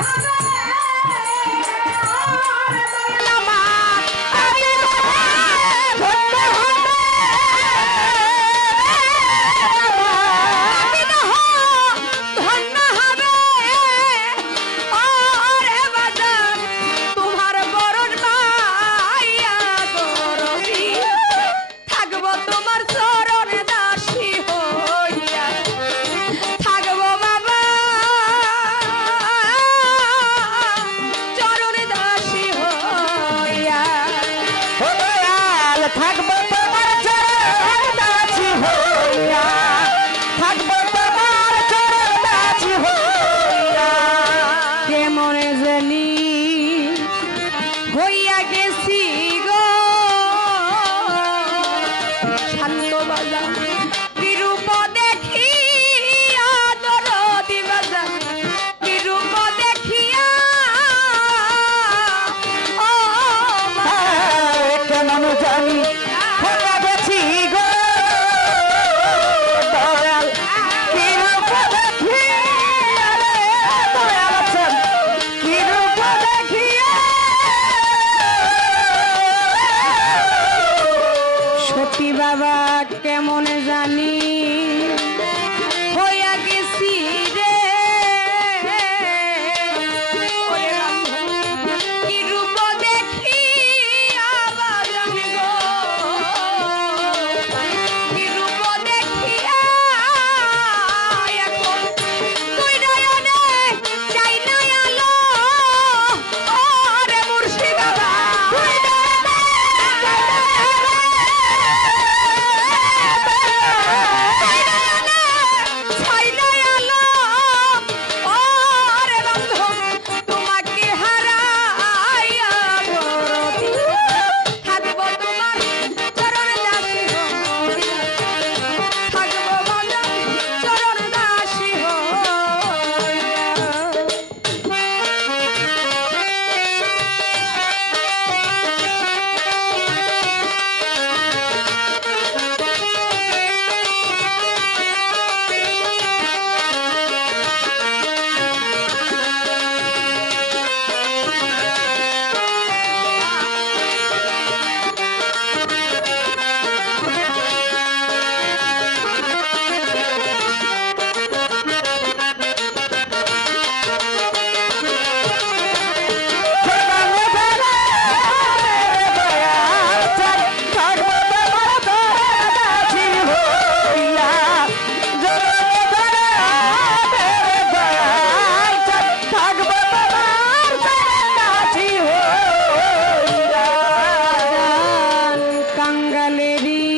Oh, Lady.